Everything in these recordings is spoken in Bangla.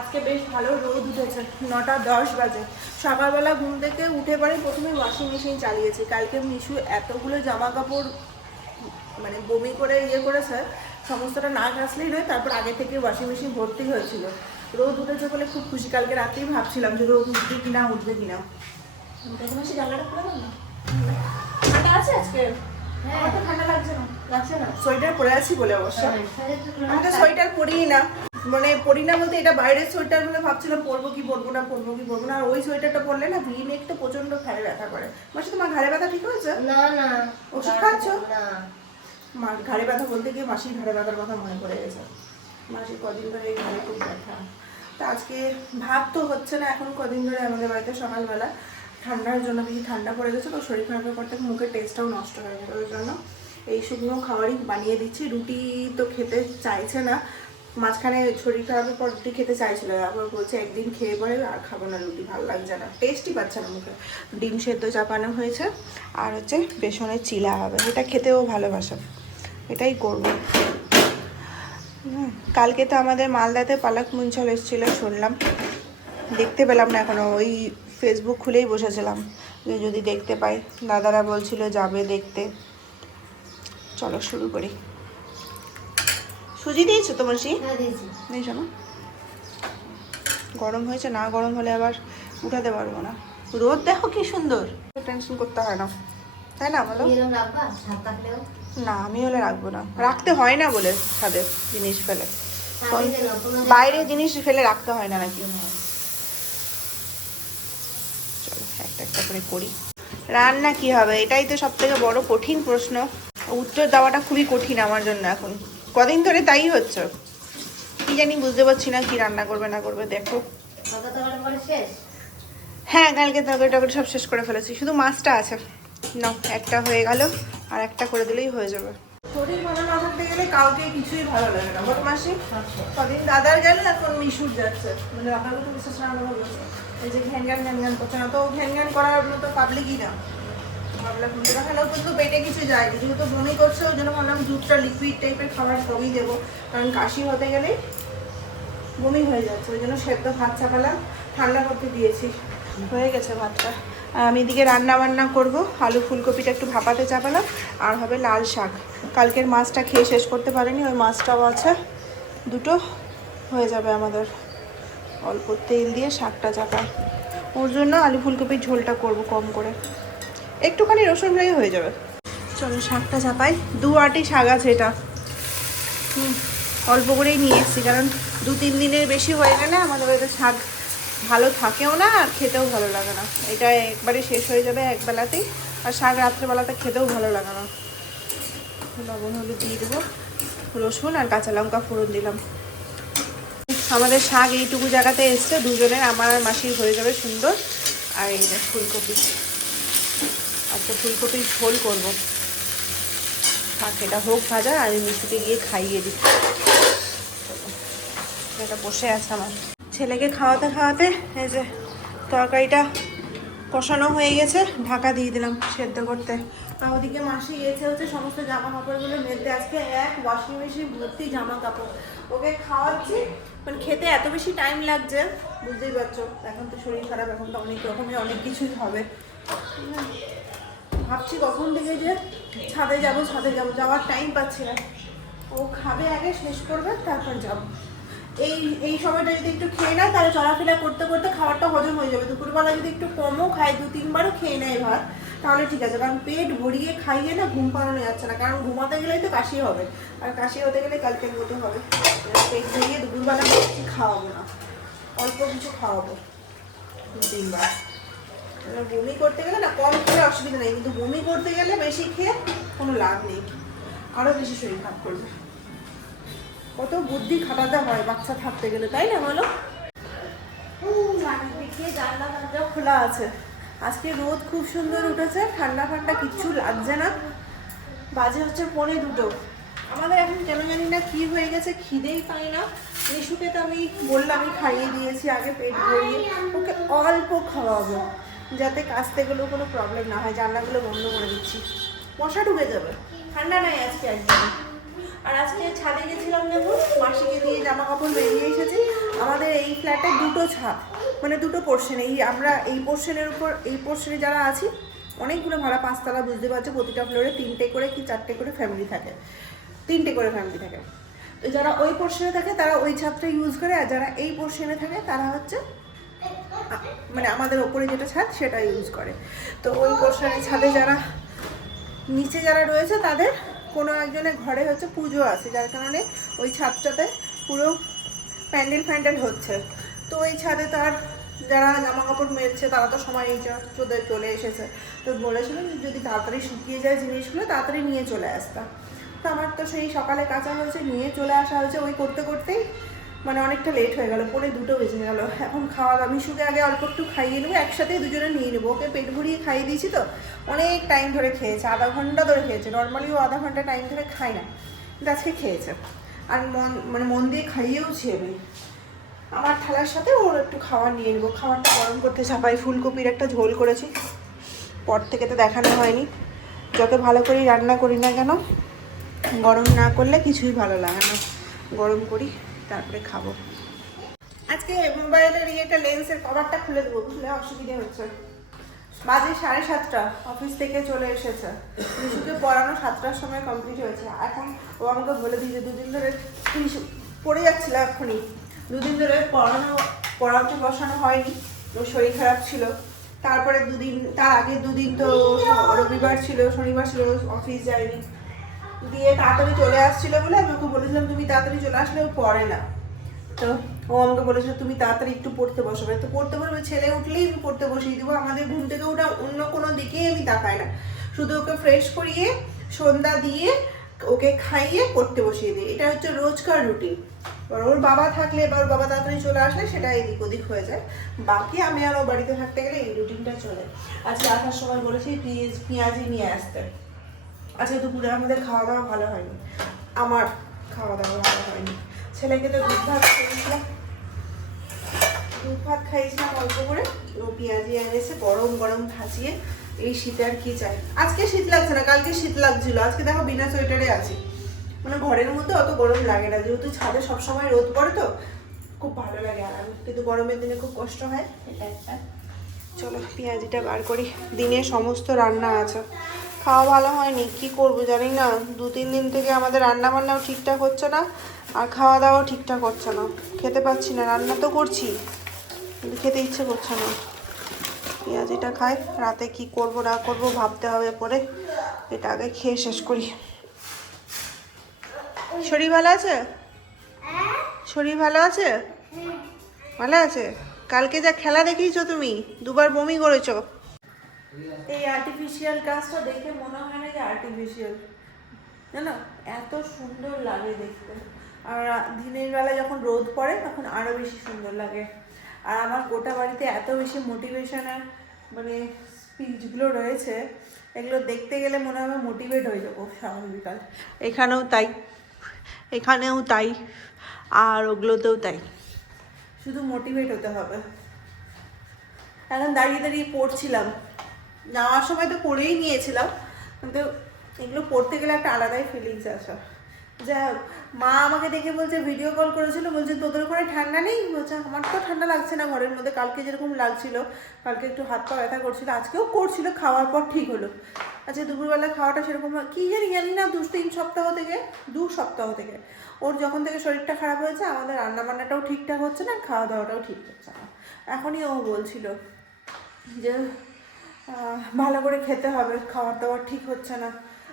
আজকে বেশ ভালো রোদ উঠেছে, 9:10 বাজে। সকালবেলা ঘুম থেকে উঠে পরে প্রথমে ওয়াশিং মেশিন চালিয়েছি। কালকে মিশু এতগুলো জামা কাপড় মানে বমি করে করেছে, সমস্তটা না ঘাসলেই নয়। তারপর আগে থেকে ওয়াশিং মেশিন ভর্তি হয়েছিল। রোদ উঠেছে বলে খুব খুশি। কালকে রাতেই ভাবছিলাম যে রোদ উঠবে কিনা জানলাটা খুলে দাও না। ঠান্ডা আছে আজকে? আমার তো ঠান্ডা লাগছে না, সোয়েটার পরে আছি বলে অবশ্য। আমি তো সোয়েটার পরিই না, মানে পরি না বলতে এটা বাইরের সোয়েটার বলে ভাবছিলাম পরবো কি পরবো না। আর ওই সোয়েটারটা পরলে না ভি নেকটা প্রচন্ড ঘাড়ে ব্যথা করে। মাসি তোমার ঘাড়ে ব্যথা ঠিক হয়েছে? না ওষুধ খাচ্ছ? মার ঘাড়ে ব্যথা বলতে গিয়ে মাসির ঘাড়ে ব্যথার কথা মনে পড়ে গেছে। মাসির কদিন ধরে এই ঘাড়ে খুব ব্যথা। তা আজকে ভাত তো হচ্ছে না এখন কদিন ধরে আমাদের বাড়িতে। সকালবেলা ঠান্ডার জন্য বেশি ঠান্ডা পড়ে গেছে, তো শরীর খারাপের পর থেকে মুখের টেস্টটাও নষ্ট হয়ে গেছে। ওই জন্য এই শুকনো খাবারই বানিয়ে দিচ্ছি। রুটি তো খেতে চাইছে না, মাঝখানে শরীর খারাপের পর রুটি খেতে চাইছিল, আবার বলছে একদিন খেয়ে পরে আর খাবো না রুটি, ভালো লাগছে না, টেস্টই পাচ্ছে না মুখে। ডিম সেদ্ধ চাপানো হয়েছে আর হচ্ছে বেসনের চিলা হবে, এটা খেতেও ভালোবাসে, এটাই করব। কালকে তো আমাদের মালদাতে পালক মুঞ্চল এসেছিলো শুনলাম, দেখতে পেলাম না এখনো। ওই ফেসবুক খুলেই বসেছিলাম যে যদি দেখতে পাই। দাদারা বলছিল যাবে দেখতে। চলো শুরু করি। সুজি দিয়েছো তোমার? দিয়েছো না? গরম হয়েছে না, গরম হলে আবার উঠাতে পারবো না। রোদ দেখো কি সুন্দর, টেনশন করতে হয় না, তাই না বলো? না আমি হলে রাখবো না, রাখতে হয় না বলে ছাদে জিনিস ফেলে, বাইরে জিনিস ফেলে রাখতে হয় না নাকি? চলো একটা একটা করে করি। রান্না কি হবে এটাই তো সব থেকে বড় কঠিন প্রশ্ন। উত্তর দেওয়াটা খুবই কঠিন আমার জন্য এখন, কদিন ধরে তাই হচ্ছে। কি জানি বুঝতে পারছি না কি রান্না করবে না করবে। দেখো হ্যাঁ, কালকে তরকারি সব শেষ করে ফেলেছি, শুধু মাছটা আছে। না একটা হয়ে গেল, আর একটা করে দিলেই হয়ে যাবে। শরীর ভালো না থাকতে গেলে কাউকে কিছুই ভালো লাগে না, বলো মাসি? কদিন দাদার গেল, এখন মিশুর যাচ্ছে, মানে আপনার তো বিশেষ রান্না বলছে এই যে ঘ্যান করছে না, তো ঘ্যান করার মতো পাবলিকই না। ভাবলাম দেখালেও কিন্তু পেটে কিছু যায়নি, যেহেতু বমি করছে ওই জন্য ভাবলাম দুধটা লিকুইড টাইপের খাবার সবই দেবো, কারণ কাশি হতে গেলেই বমি হয়ে যাচ্ছে। ওই জন্য সেদ্ধ ভাত চাপালাম, ঠান্ডা করতে দিয়েছি, হয়ে গেছে ভাতটা। আমি এদিকে রান্না বান্না করবো, আলু ফুলকপিটা একটু ভাপাতে চাপালাম, আর হবে লাল শাক। কালকের মাছটা খেয়ে শেষ করতে পারিনি, ওই মাছটাও আছে, দুটো হয়ে যাবে আমাদের। অল্প তেল দিয়ে শাকটা চাপাই, ওর জন্য আলু ফুলকপির ঝোলটা করব কম করে, একটুখানি রসুন হলেই হয়ে যাবে। চলো শাকটা চাপাই। 2 আটি শাক আছে এটা, অল্প করেই নিয়ে এসেছি, কারণ 2-3 দিনের বেশি হয়ে গেলে আমাদের বাড়িতে শাক ভালো থাকেও না আর খেতেও ভালো লাগে না। এটা একবারে শেষ হয়ে যাবে একবেলাতেই, আর শাক রাত্রেবেলাতে খেতেও ভালো লাগে না। লবণ হলুদ দিয়ে দেবো, রসুন আর কাঁচা লঙ্কা ফোড়ন দিলাম। আমাদের শাক এইটুকু জায়গাতে এসছে, দুজনের, আমার আর মাসির হয়ে যাবে সুন্দর। আর এই যে ফুলকপি, আজকে ফুলকপির ঝোল করবো। শাক এটা হোক ভাজা, আর মিশুকে গিয়ে খাইয়ে দিই। এটা বসে আছে আমার ছেলেকে খাওয়াতে খাওয়াতে। এই যে তরকারিটা কষানো হয়ে গেছে, ঢাকা দিয়ে দিলাম সেদ্ধ করতে। আর ওদিকে মাসি এসে হচ্ছে সমস্ত জামা কাপড়গুলো মেলতে। আজকে এক ওয়াশিং মেশিন ভর্তি জামা কাপড়, ওকে খাওয়াচ্ছি, মানে খেতে এত বেশি টাইম লাগছে বুঝতেই পারছো। এখন তো শরীর খারাপ, এখন তো অনেক রকমের অনেক কিছুই হবে। ভাবছি কখন থেকে যে ছাদে যাবো, যাওয়ার টাইম পাচ্ছি না। ও খাবে আগে, শেষ করবে, তারপর যাবো। এই সময়টা যদি একটু খেয়ে নেয় তাহলে চলাফেরা করতে করতে খাবারটা হজম হয়ে যাবে। দুপুরবেলা যদি একটু কমও খায়, 2-3বারও খেয়ে নেয় ভাত, তাহলে ঠিক আছে। কারণ পেট ভরিয়ে খাইয়ে না ঘুম পাড়ানো যাচ্ছে না, কারণ ঘুমাতে গেলেই তো কাশি হবে, আর কাশি হতে গেলে কালকে হতে হবে। পেট ভরিয়ে দুপুরবেলা বেশি খাওয়াবো না, অল্প কিছু খাওয়াবো 2-3বার। বমি করতে গেলে না কম খেলে অসুবিধা নেই, কিন্তু বমি করতে গেলে বেশি খেয়ে কোনো লাভ নেই, আরও বেশি শরীর খারাপ করবে। কত বুদ্ধি খাটাতে হয় বাচ্চা থাকতে গেলে, তাই না বলো? জানলা দরজা খোলা আছে, আজকে রোদ খুব সুন্দর উঠেছে, ঠান্ডা ঠান্ডা কিচ্ছু লাগছে না। বাজে হচ্ছে 1:45। আমাদের এখন কেন জানি না কি হয়ে গেছে, খিদেই পাই না। মিশুকে তো আমি বললাম, আমি খাইয়ে দিয়েছি আগে পেট ভরিয়ে, ওকে অল্প খাওয়াবো যাতে কাশতে গেলেও কোনো প্রবলেম না হয়। জানলাগুলো বন্ধ করে দিচ্ছি, মশা ঢুকে যাবে। ঠান্ডা নাই আজকে একদম। আর আজকে ছাদে গেছিলাম দেখুন, মাসিকে দিয়ে জামা কাপড় বেরিয়ে এসেছি। আমাদের এই ফ্ল্যাটে দুটো ছাদ, মানে দুটো পোর্শন। আমরা এই পোর্শনের উপর, এই পোর্শনে যারা আছি, অনেকগুলো ভাড়া, 5 তলা, বুঝতে পারছো, প্রতিটা ফ্লোরে 3টে করে কি 4টে করে ফ্যামিলি থাকে, 3টে করে ফ্যামিলি থাকে। তো যারা ওই পোর্শনে থাকে তারা ওই ছাদটা ইউজ করে, আর যারা এই পোর্শনে থাকে তারা হচ্ছে মানে আমাদের ওপরে যেটা ছাদ সেটা ইউজ করে। তো ওই পোর্শনের ছাদে যারা নিচে যারা রয়েছে তাদের কোনো একজনের ঘরে হচ্ছে পুজো আছে, যার কারণে ওই ছাদটাতে পুরো প্যান্ডেল হচ্ছে। তো ওই ছাদে তার যারা জামা কাপড় মেলছে তারা তো সময় চলে এসেছে। তো বলেছিলেন যদি তাড়াতাড়ি শুকিয়ে যায় জিনিসগুলো তাড়াতাড়ি নিয়ে চলে আসতাম। তো আমার তো সেই সকালে কাঁচা হয়েছে, নিয়ে চলে আসা হয়েছে, ওই করতে করতেই মানে অনেকটা লেট হয়ে গেল, পরে 2টো বেজে গেল। এখন খাওয়া দাওয়া মিশুকে আগে অল্প একটু খাইয়ে নেবো, একসাথে দুজনে নিয়ে নেবো। ওকে পেট ভরিয়ে খাইয়ে দিয়েছি, তো অনেক টাইম ধরে খেয়েছে, আধা ঘন্টা ধরে খেয়েছে। নর্মালি ও আধা ঘন্টা টাইম ধরে খায় না, কিন্তু আজকে খেয়েছে। আর মন দিয়ে খাইয়েওছি আমি। আমার থালার সাথে ওর একটু খাবার নিয়ে নেবো। খাবারটা গরম করতে চাপাই। ফুলকপির একটা ঝোল করেছি, পর থেকে তো দেখানো হয়নি। যত ভালো করেই রান্না করি না কেন, গরম না করলে কিছুই ভালো লাগে না। গরম করি তারপরে খাবো। আজকে মোবাইলের একটা লেন্সের কভারটা খুলে দেবো, বুঝলে অসুবিধা হচ্ছে। বাজে 7:30, অফিস থেকে চলে এসেছে। মিশুকে পড়ানো 7টার সময় কমপ্লিট হয়েছে। এখন ও আমাকে বলে দিয়েছে, 2 দিন ধরে পড়ে যাচ্ছিল, এক্ষুনি 2 দিন ধরে পড়াতে বসানো হয়নি, ওর শরীর খারাপ ছিল। তারপরে 2 দিন, তার আগে 2 দিন তো রবিবার ছিল, শনিবার ছিল, অফিস যায়নি। দিয়ে তাড়াতাড়ি চলে আসছিল বলে আমি ওকে বলেছিলাম তুমি তাড়াতাড়ি চলে আসলে ও পড়ে না। তো ও আমাকে বলেছিল তুমি তাড়াতাড়ি একটু পড়তে বসাবে। তো পড়তে বলবে, ছেলে উঠলেই আমি পড়তে বসিয়ে দেবো। আমাদের ঘুম থেকে ওটা অন্য কোনো দিকেই আমি তাকাই না, শুধু ওকে ফ্রেশ করিয়ে সন্ধ্যা দিয়ে ওকে খাইয়ে পড়তে বসিয়ে দিই। এটা হচ্ছে রোজকার রুটিন। ওর বাবা থাকলে বা ওর বাবা তাড়াতাড়ি চলে আসলে সেটা এদিক ওদিক হয়ে যায়। বাকি আমি আর ও বাড়িতে থাকতে গেলে এই রুটিনটা চলে। আজকে আসার সময় বলেছি পেঁয়াজি নিয়ে আসতে। আজকে দুপুরে আমাদের খাওয়া দাওয়া ভালো হয়নি, আমার খাওয়া দাওয়া ভালো হয়নি। ছেলেকে তো দুধ ভাত খাইয়েছিলাম অল্প করে। ও পেঁয়াজি এনেছে গরম গরম ভাজিয়ে। এই শীতে আর কি চাই। আজকে শীত লাগছে না, কালকে শীত লাগছিল। আজকে দেখো বিনা সোয়েটারে আছি, মানে ঘরের মধ্যে অত গরম লাগে না, যেহেতু ছাদে সবসময় রোদ পড়ে তো খুব ভালো লাগে আরাম। কিন্তু গরমের দিনে খুব কষ্ট হয়, এটা একটা। চলো পেঁয়াজিটা বার করি। দিনে সমস্ত রান্না আছে, খাওয়া ভালো হয়নি, কি করব জানি না। 2-3 দিন থেকে আমাদের রান্না বান্নাও ঠিকঠাক হচ্ছে না, আর খাওয়া দাওয়াও ঠিকঠাক হচ্ছে না। খেতে পাচ্ছি না, রান্না তো করছি কিন্তু খেতে ইচ্ছে করছে না। পেঁয়াজিটা খাই, রাতে কি করব না করব ভাবতে হবে পরে, এটা আগে খেয়ে শেষ করি। শরীর ভালো আছে? শরীর ভালো আছে? ভালো আছে? কালকে যা খেলা দেখিয়েছো তুমি, 2বার বমি করেছো। এই আর্টিফিশিয়াল গাছটা দেখে মনে হয় না যে আর্টিফিশিয়াল, জানো এত সুন্দর লাগে দেখতে। আর দিনের বেলা যখন রোদ পড়ে তখন আরো বেশি সুন্দর লাগে। আর আমার গোটা বাড়িতে এত বেশি মোটিভেশনের মানে স্পিচগুলো রয়েছে, এগুলো দেখতে গেলে মনে হয় মোটিভেট হয়ে যাবো সকাল বিকাল। এখানেও তাই আর ওগুলোতেও তাই, শুধু মোটিভেট হতে হবে। এখন দাঁড়িয়ে দাঁড়িয়ে পড়ছিলাম, যাওয়ার সময় তো পড়েই নিয়েছিলাম, কিন্তু এগুলো পড়তে গেলে একটা আলাদাই ফিলিংস আসে। যাই হোক, মা আমাকে দেখে বলছে, ভিডিও কল করেছিল, বলছে তোদের ওখানে ঠান্ডা নেই? বলছে আমার তো ঠান্ডা লাগছে না ঘরের মধ্যে, কালকে যেরকম লাগছিল, কালকে একটু হাত পা ব্যথা করছিল, আজকেও করছিল, খাওয়ার পর ঠিক হলো। আচ্ছা দুপুরবেলা খাওয়াটা সেরকম কী জানি না 2-3 সপ্তাহ থেকে, 2 সপ্তাহ থেকে ওর যখন থেকে শরীরটা খারাপ হয়েছে, আমাদের রান্নাবান্নাটাও ঠিকঠাক হচ্ছে না, খাওয়া দাওয়াটাও ঠিক হচ্ছে না। এখনই ও বলছিল যে ভালো করে খেতে হবে, খাবার দাবার ঠিক হচ্ছে না।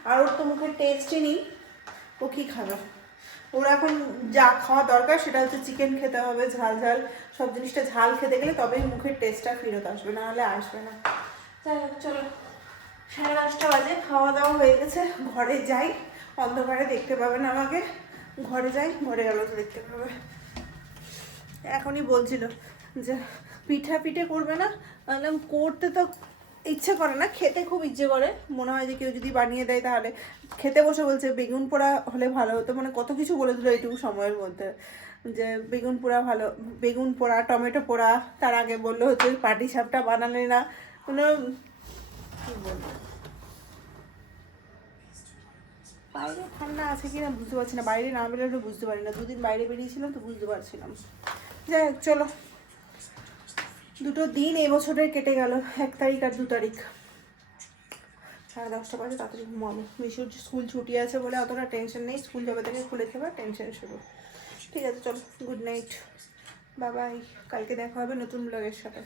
আর ওর তো মুখের টেস্টই নেই, ও কী খাবে? ওর এখন যা খাওয়া দরকার সেটা হচ্ছে চিকেন খেতে হবে, ঝাল ঝাল সব জিনিসটা, ঝাল খেতে গেলে তবেই মুখের টেস্টটা ফেরত আসবে, না হলে আসবে না। যাই হোক চলো, 10:30 বাজে, খাওয়া দাওয়া হয়ে গেছে, ঘরে যাই। অন্ধকারে দেখতে পাবে না আমাকে, ঘরে যাই, ঘরে গেল তো দেখতে পাবে। এখনই বলছিল যে পিঠে করবে না, বললাম করতে তো ইচ্ছে করে না, খেতে খুব ইচ্ছে করে। মনে হয় যে কেউ যদি বানিয়ে দেয় তাহলে খেতে বসে। বলছে বেগুন পোড়া হলে ভালো হতো, মানে কত কিছু বলে দিল এইটুকু সময়ের মধ্যে, যে বেগুন পোড়া ভালো, বেগুন পোড়া, টমেটো পোড়া। তার আগে বললো হচ্ছে পাটিসাপটা বানালে না, কোনো কী বলবো, বাইরে ঠান্ডা আছে কিনা বুঝতে পারছি না, বাইরে না বেরোলে বুঝতে পারি না, দুদিন বাইরে বেরিয়েছিলাম তো বুঝতে পারছিলাম। যাই হোক চলো, দুটো দিন এবছরের কেটে গেল, 1 তারিখ আর 2 তারিখ। 10:30 বাজে, তাড়াতাড়ি ঘুমাবো। মিশুর স্কুল ছুটি আছে বলে অতটা টেনশন নেই, স্কুল যবে থেকে খুলেছে বা টেনশন শুরু। ঠিক আছে চলো, গুড নাইট, বাই বাই, কালকে দেখা হবে নতুন ব্লগের সাথে।